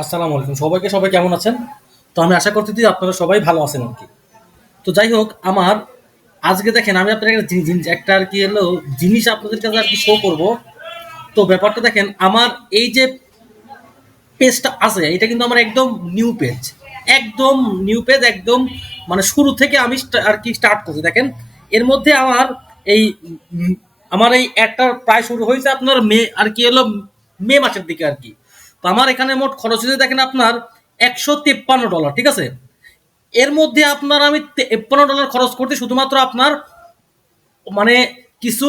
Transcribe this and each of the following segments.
আসসালামু আলাইকুম। সবাইকে সবাই কেমন আছেন? তো আমি আশা করতেছি আপনারা সবাই ভালো আছেন আর কি। তো যাই হোক, আমার আজকে দেখেন, আমি আপনার একটা জিনিস একটা আর কি হলো জিনিস আপনাদের কাছে আর কি শো করব। তো ব্যাপারটা দেখেন, আমার এই যে পেজটা আছে, এটা কিন্তু আমার একদম নিউ পেজ একদম নিউ পেজ একদম মানে শুরু থেকে আমি আর কি স্টার্ট করছি। দেখেন, এর মধ্যে আমার এই আমার এই অ্যাডটা প্রায় শুরু হয়েছে আপনার মে, আর কি হলো মে মাসের দিকে আর কি। তো আমার এখানে মোট খরচ হয়েছে দেখেন আপনার একশো তেপ্পান্ন ডলার, ঠিক আছে? এর মধ্যে আপনার আমি তেপ্পান্ন ডলার খরচ করতে শুধুমাত্র আপনার মানে কিছু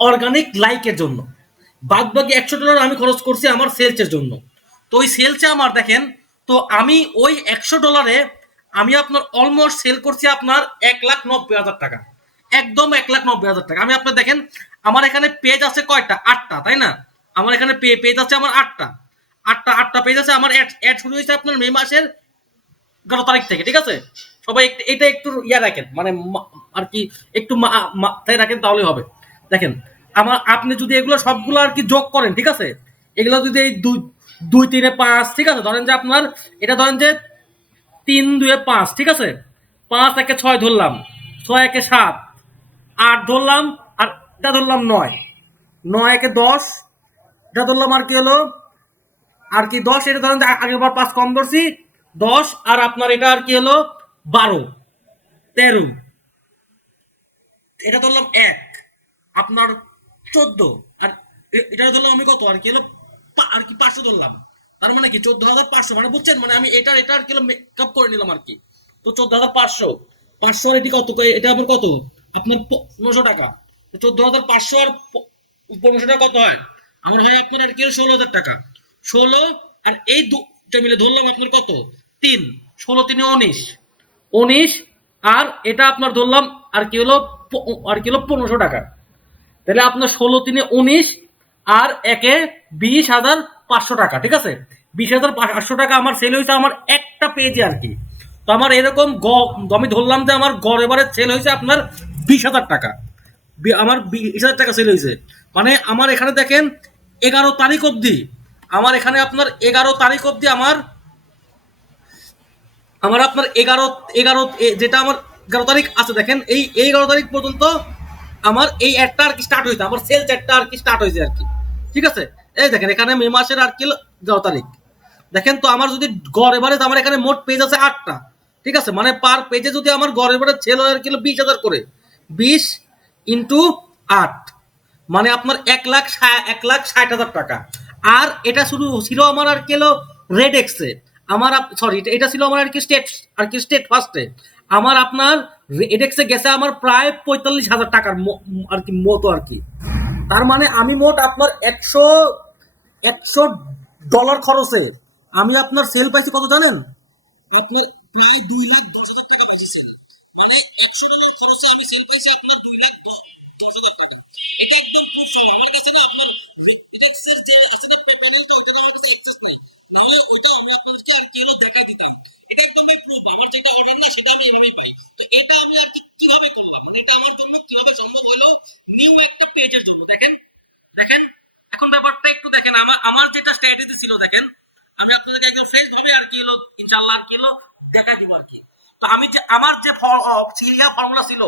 অর্গানিক লাইকের জন্য। বাদ বাকি একশো ডলার আমি খরচ করছি আমার সেলসের জন্য। তো ওই সেলসে আমার দেখেন, তো আমি ওই একশো ডলারে আমি আপনার অলমোস্ট সেল করছি আপনার এক লাখ নব্বই হাজার টাকা। একদম এক লাখ নব্বই হাজার টাকা। আমি আপনার দেখেন, আমার এখানে পেজ আছে কয়টা? আটটা, তাই না? আমার এখানে পেজ আছে আমার আটটা। আটটা আটটা পেজ আছে, আমার অ্যাড শুরু হয়েছে আপনার মে মাসের এগারো তারিখ থেকে, ঠিক আছে? সবাই এটা একটু ইয়া রাখেন মানে আর কি, একটু মাথায় রাখেন তাহলেই হবে। দেখেন, আমার, আপনি যদি এগুলো সবগুলো আর কি যোগ করেন, ঠিক আছে? এগুলো যদি এই দুই দুই, তিনে পাঁচ, ঠিক আছে? ধরেন যে আপনার, এটা ধরেন যে তিন, দুয়ে পাঁচ, ঠিক আছে? পাঁচ, একে ছয় ধরলাম, ছয় একে সাত, আট ধরলাম, আর এটা ধরলাম নয়। নয় একে দশ, এটা ধরলাম আর কি হলো আর কি দশ, এটা ধরেন আগের বার পাঁচ কম ধরছি, দশ, আর আপনার এটা আর কি হলো বারো, তেরো। এটা ধরলাম এক, আপনার চোদ্দ, আর এটা ধরলাম আমি কত, আর কি হলো আর কি পাঁচশো ধরলাম। তার মানে কি চোদ্দ হাজার পাঁচশো মানে বুঝছেন? মানে আমি এটার এটা আর কি মেকআপ করে নিলাম আর কি। তো চোদ্দ হাজার পাঁচশো পাঁচশো আর এটি কত? এটা আবার কত? আপনার পনেরোশো টাকা। চোদ্দ হাজার পাঁচশো আর পনেরোশো টাকা কত হয়? আমার হয় আপনার আর কি ষোলো হাজার টাকা। ষোলো আর এই দুটা মিলে ধরলাম আপনার কত? তিন। ষোলো, তিনে উনিশ। উনিশ আর এটা আপনার ধরলাম আর কি হলো আর কি হলো পনেরোশো টাকা। তাহলে আপনার ষোলো, তিনে উনিশ আর একে বিশ হাজার পাঁচশো টাকা, ঠিক আছে? বিশ হাজার পাঁচশো টাকা আমার সেল হয়েছে আমার একটা পেজে আর কি। তো আমার এরকম গ আমি ধরলাম যে আমার গড় এবারে সেল হয়েছে আপনার বিশ হাজার টাকা। আমার বিশ হাজার টাকা সেল হয়েছে। মানে আমার এখানে দেখেন এগারো তারিখ অবধি আমার এখানে আপনার এগারো তারিখ অবধি আমার আমার আপনার এগারো এগারো যেটা আমার এগারো তারিখ আছে, দেখেন, এই এগারো তারিখ পর্যন্ত আমার এই অ্যাডটা আর কি স্টার্ট হয়েছে আমার সেলস অ্যাডটা আর কি স্টার্ট হয়েছে আর কি। ঠিক আছে? এই দেখেন, এখানে মে মাসের আর কি এগারো তারিখ। দেখেন তো, আমার যদি গড় এভারেজ, আমার এখানে মোট পেজ আছে আটটা। ঠিক আছে? মানে পার পেজে যদি আমার গড় এভারেজ সেল হয় আর কি বিশ হাজার করে। বিশ ইন্টু আট। মানে আপনার এক লাখ এক লাখ ষাট হাজার টাকা। আর এটা শুধু ছিল আমার আর কেলো রেড এক্সে। আমার সরি এটা ছিল আমার আর কি স্টেট আর কি স্টেট ফার্স্টে আমার আপনার রেড এক্সে গেছে আমার প্রায় পঁয়তাল্লিশ হাজার টাকার আর কি মোটো আর কি। তার মানে আমি মোট আপনার একশো একশো ডলার খরচে আমি আপনার সেল পাইছি কত জানেন? আপনার প্রায় দুই লাখ দশ হাজার টাকা পাইছি সেল মানে একশো ডলার খরচে আমি সেল পাইছি আপনার দুই লাখ দশ হাজার টাকা এটা একদম প্রুফ সব আমার কাছে না আপনার রিটেক্সের যে আছে না প্যানেলটা ওইটা আমার কাছে অ্যাক্সেস নাই। নাহলে ওইটাও আমি আপনাদেরকে আর কি হলো দেখা দিতাম? এটা একদম প্রুফ আমার যেটা অর্ডার না সেটা আমি এভাবেই পাই। তো এটা আমি আর কি কীভাবে করলাম? মানে এটা আমার জন্য কীভাবে সম্ভব হলো? নিউ একটা পেজের জন্য। দেখেন দেখেন, এখন ব্যাপারটা একটু দেখেন। আমার আমার যেটা স্ট্র্যাটেজি ছিল, দেখেন, আমি আপনাদেরকে একদম ফ্রেশ ভাবে আর কি হলো ইনশাল্লাহ আর কি হলো, দেখা দিব আর কি। তো আমি যে আমার যে সিরিয়া ফর্মুলা ছিল,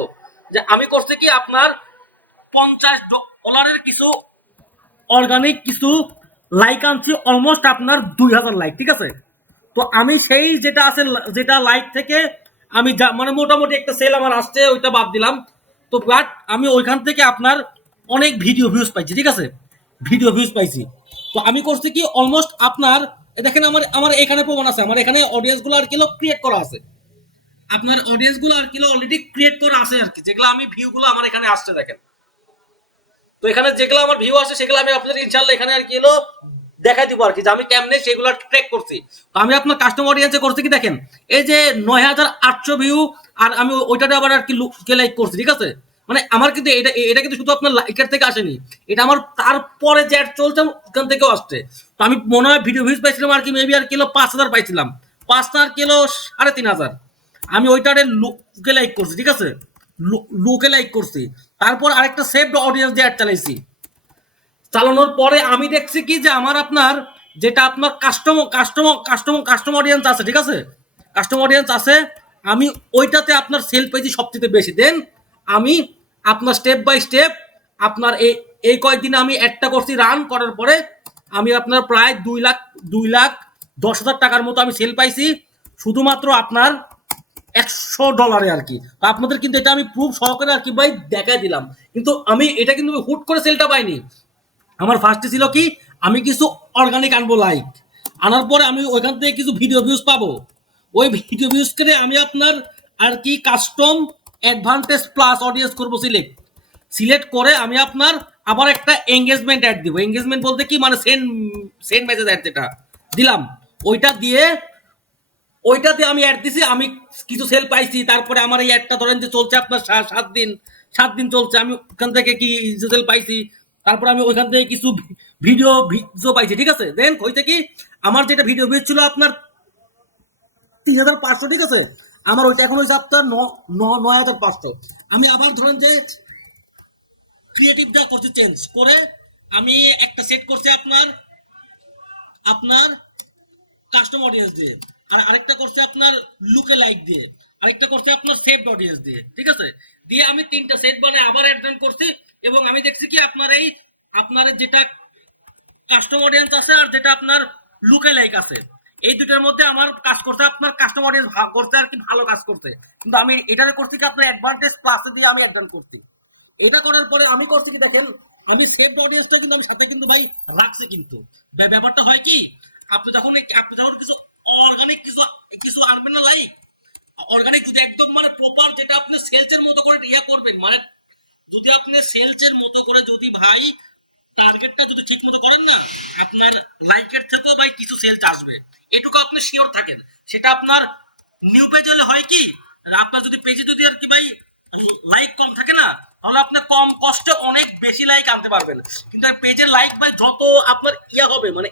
যে আমি করতে কি আপনার পঞ্চাশ ডলারের কিছু অর্গানিক কিছু লাইক আনছি অলমোস্ট আপনার দুই হাজার লাইক ঠিক আছে? তো আমি সেই যেটা আছে, যেটা লাইক থেকে আমি যা মানে মোটামুটি একটা সেল আমার আসছে, ওইটা বাদ দিলাম। তো বাট আমি ওইখান থেকে আপনার অনেক ভিডিও ভিউজ পাইছি, ঠিক আছে? ভিডিও ভিউজ পাইছি। তো আমি করছি কি অলমোস্ট আপনার দেখেন আমার আমার এখানে প্রমাণ আছে, আমার এখানে অডিয়েন্সগুলো আর কিলো ক্রিয়েট করা আছে। আপনার অডিয়েন্সগুলো আর কিলো অলরেডি ক্রিয়েট করা আছে আর কি, যেগুলো আমি ভিউগুলো আমার এখানে আসছে, দেখেন। তো এখানে যেগুলো আমার ভিউ আছে সেগুলো আমি আপনাদের ইনশাল্লাহ এখানে আর কি হলো দেখাই দিব আর কি যে আমি কেমনে সেগুলো ট্র্যাক করছি। তো আমি আপনার কাস্টমার অডিয়েন্সে করছি কি দেখেন, এই যে নয় হাজার আটশো ভিউ আর আমি ওইটাতে আবার আর কি লাইক করছি, ঠিক আছে? মানে আমার কিন্তু এটা এটা কিন্তু শুধু আপনার লাইকের থেকে আসেনি, এটা আমার তারপরে যে অ্যাড চলছে ওখান থেকেও আসছে। তো আমি মনে হয় ভিডিও ভিউজ পাইছিলাম আর কি মেবি আর কিলো পাঁচ হাজার পাইছিলাম পাঁচটা আর কিলো সাড়ে তিন হাজার। আমি ওইটারে লুকে লাইক করছি, ঠিক আছে? লুকে লাইক করছি। তারপর আরেকটা সেভড অডিয়েন্স দিয়ে অ্যাড চালাইছি। চালানোর পরে আমি দেখছি কি যে আমার আপনার যেটা আপনার customer customer customer customer audience আছে, ঠিক আছে? কাস্টমার অডিয়েন্স আছে, আমি ওইটাতে আপনার সেল পেয়েছি সবচেয়ে বেশি। দেন আমি আপনার স্টেপ বাই স্টেপ আপনার এই এই কয়েকদিনে আমি একটা করছি রান করার পরে আমি আপনার প্রায় দুই লাখ দুই লাখ দশ হাজার টাকার মতো আমি সেল পাইছি। শুধুমাত্র আপনার একশো ডলারে আর কি। আপনাদের কিন্তু এটা আমি প্রুফ সহকারে আর কি ভাই দেখাই দিলাম। কিন্তু আমি এটা কিন্তু হুট করে সেলটা পাইনি। আমার ফার্স্টে ছিল কি, আমি কিছু অর্গানিক আনব লাইক আনার পরে আমি ওইখান থেকে কিছু ভিডিও ভিউজ পাবো। ওই ভিডিও ভিউজ করে আমি আপনার আর কি কাস্টম অ্যাডভান্টেজ প্লাস অডিয়েন্স করব সিলেক্ট সিলেক্ট করে আমি আপনার আবার একটা এঙ্গেজমেন্ট অ্যাড দিব। এঙ্গেজমেন্ট বলতে কি? মানে সেন্ড সেন্ড মেসেজ অ্যাড যেটা। দিলাম। ওইটা দিয়ে ওইটাতে আমি অ্যাড দিছি, আমি কিছু সেল পাইছি, তারপরে আমার এই অ্যাডটা ধরেন যে চলছে আপনার সাত দিন সাত দিন চলছে, আমি ওখান থেকে কি সেল পাইছি, তারপরে আমি ওইখান থেকে কিছু ভিডিও ভিডিও পাইছি, ঠিক আছে? দেন হইতে কি, আমার যেটা ভিডিও ভিউ ছিল আপনার তিন হাজার পাঁচশো, ঠিক আছে? আমার ওইটা এখন হয়েছে আপনার নয় হাজার পাঁচশো। আমি আবার ধরেন যে ক্রিয়েটিভটা করছি চেঞ্জ করে, আমি একটা সেট করছি আপনার আপনার কাস্টম অডিয়েন্স দিয়ে। আর আরেকটা করছে আপনার লুকে লাইক দিয়ে, আরেকটা করছে আপনার সেভড অডিয়েন্স দিয়ে, ঠিক আছে? দিয়ে আমি তিনটা সেট বানায় আবার অ্যাডজন করছি এবং আমি দেখছি কি আপনার এই, আপনার যেটা কাস্টম অডিয়েন্স আছে আর যেটা আপনার লুকে লাইক আছে, এই দুটার মধ্যে আমার কাজ করতে আপনার কাস্টম অডিয়েন্স করতে আর কি ভালো কাজ করতে কিন্তু আমি এটারে করছি কি আপনার অ্যাডভান্টেজ প্লাসে দিয়ে আমি অ্যাডজন করছি। এটা করার পরে আমি করছি কি দেখেন, আমি সেভ অডিয়েন্সটা কিন্তু আমি সাথে কিন্তু ভাই রাখছি কিন্তু। ব্যাপারটা হয় কি, আপনি যখন আপনি যখন কিছু অর্গানিক কিছু কিছু আনবেন না লাইক অর্গানিক যদি একদম মানে প্রপার যেটা আপনি সেলসের মতো করে ইয়া করবেন মানে যদি আপনি সেলসের মতো করে যদি ভাই টার্গেটটা যদি ঠিক মতো করেন না, আপনার লাইকের থেকেও ভাই কিছু সেলস আসবে। এটুকু আপনি শিওর থাকেন। সেটা আপনার নিউ পেজ হলে হয় কি, আপনার যদি পেজে যদি আর কি ভাই লাইক কম থাকে না, তাহলে আপনি কম কষ্টে অনেক বেশি লাইক আনতে পারবেন। কিন্তু পেজের লাইক ভাই যত আপনার ইয়া হবে মানে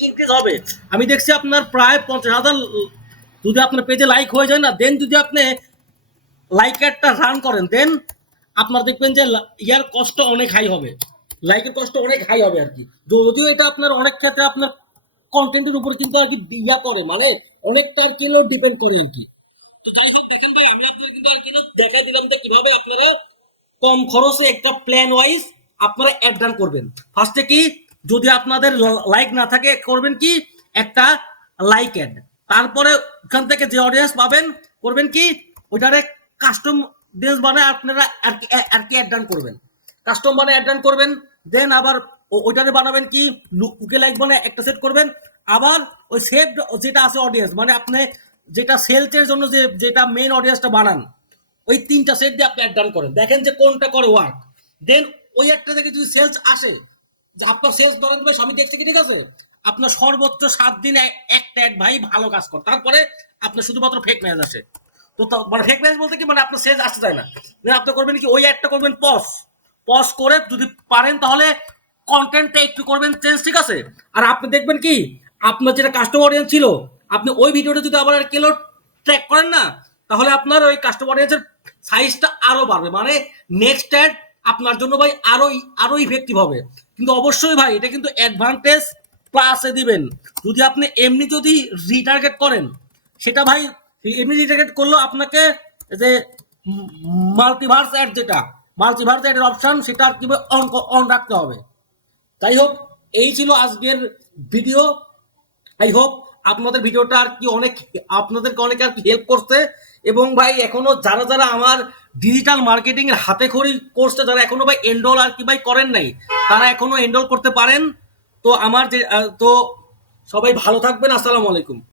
ইনক্রিজ হবে। আমি দেখছি আপনার প্রায় পঞ্চাশ হাজার যদি আপনার পেজে লাইক হয়ে যায় না দেন যদি আপনি লাইক একটা রান করেন দেন আপনার দেখবেন যে ইয়ার কষ্ট অনেক হাই হবে। লাইকের কষ্ট অনেক হাই হবে আর কি যদিও এটা আপনার অনেক ক্ষেত্রে আপনার কন্টেন্টের উপর কিন্তু আর কি ইয়া করে মানে অনেকটা আর কি ডিপেন্ড করে আর কি তো যাই হোক, দেখেন ভাই, আমি আপনার কিন্তু আর কি দেখাই দিলাম যে কীভাবে আপনারা কম খরচে একটা প্ল্যান ওয়াইজ আপনারা অ্যাড রান করবেন। ফার্স্টে কি? যদি আপনাদের লাইক না থাকে, করবেন কি? একটা লাইক অ্যাড তারপরে ওখান থেকে যে অডিয়েন্স পাবেন, করবেন কি? ওইটারে কাস্টম ডেন্স বানায় আপনারা আর কি অ্যাড রান করবেন। কাস্টম বানায় অ্যাড ডান করবেন দেন আবার ওইটারে বানাবেন কি? লুকে লাইক বানায় একটা সেট করবেন। আবার ওই সেভ যেটা আছে অডিয়েন্স মানে আপনি যেটা সেলসের জন্য যে, যেটা মেইন অডিয়েন্সটা বানান, ওই তিনটা সেট দিয়ে আপনি অ্যাড ডান করেন। দেখেন যে কোনটা করে ওয়ার্ক দেন ওই একটা থেকে যদি সেলস আসে যে আপনার সেলস ধরেন ভাই আমি দেখছি কি ঠিক আছে? আপনার সর্বোচ্চ সাত দিনে একটা এক ভাই ভালো কাজ করে। তারপরে আপনার শুধুমাত্র ফেক মেসেজ আসে। তো মানে ফেক মেসেজ বলতে কি মানে আপনার সেলস আসতে চায় না। আপনি করবেন কি, ওই একটা করবেন পস পজ করে যদি পারেন তাহলে কন্টেন্টটা একটু করবেন চেঞ্জ ঠিক আছে? আর আপনি দেখবেন কি, আপনার যেটা কাস্টমার অডিয়েন্স ছিল, আপনি ওই ভিডিওটা যদি আবার কেলো ট্র্যাক করেন না, তাহলে আপনার ওই কাস্টমার অডিয়েন্সের সাইজটা আরও বাড়বে। মানে নেক্সট অ্যাড আপনার জন্য ভাই আরও আরও ইফেক্টিভ হবে। কিন্তু অবশ্যই ভাই, এটা কিন্তু অ্যাডভান্টেজ প্লাসে দিবেন। যদি আপনি এমনি যদি রিটার্গেট করেন, সেটা ভাই, এমনি রিটার্গেট করলেও আপনাকে যে মাল্টিভার্স অ্যাড যেটা মাল্টিভার্স অ্যাডের অপশন সেটা আর কি অন অন রাখতে হবে। তাই হোক, এই ছিল আজকের ভিডিও আই হোপ আপনাদের ভিডিওটা আর কি অনেক, আপনাদেরকে অনেক আর কি হেল্প করছে। এবং ভাই, এখনও যারা যারা আমার ডিজিটাল মার্কেটিং এর হাতে খড়ি কোর্সটা যারা এখনও ভাই এনরোল আর কি ভাই করেন নাই, তারা এখনও এনরোল করতে পারেন। তো আমার যে তো সবাই ভালো থাকবেন, আসসালামু আলাইকুম।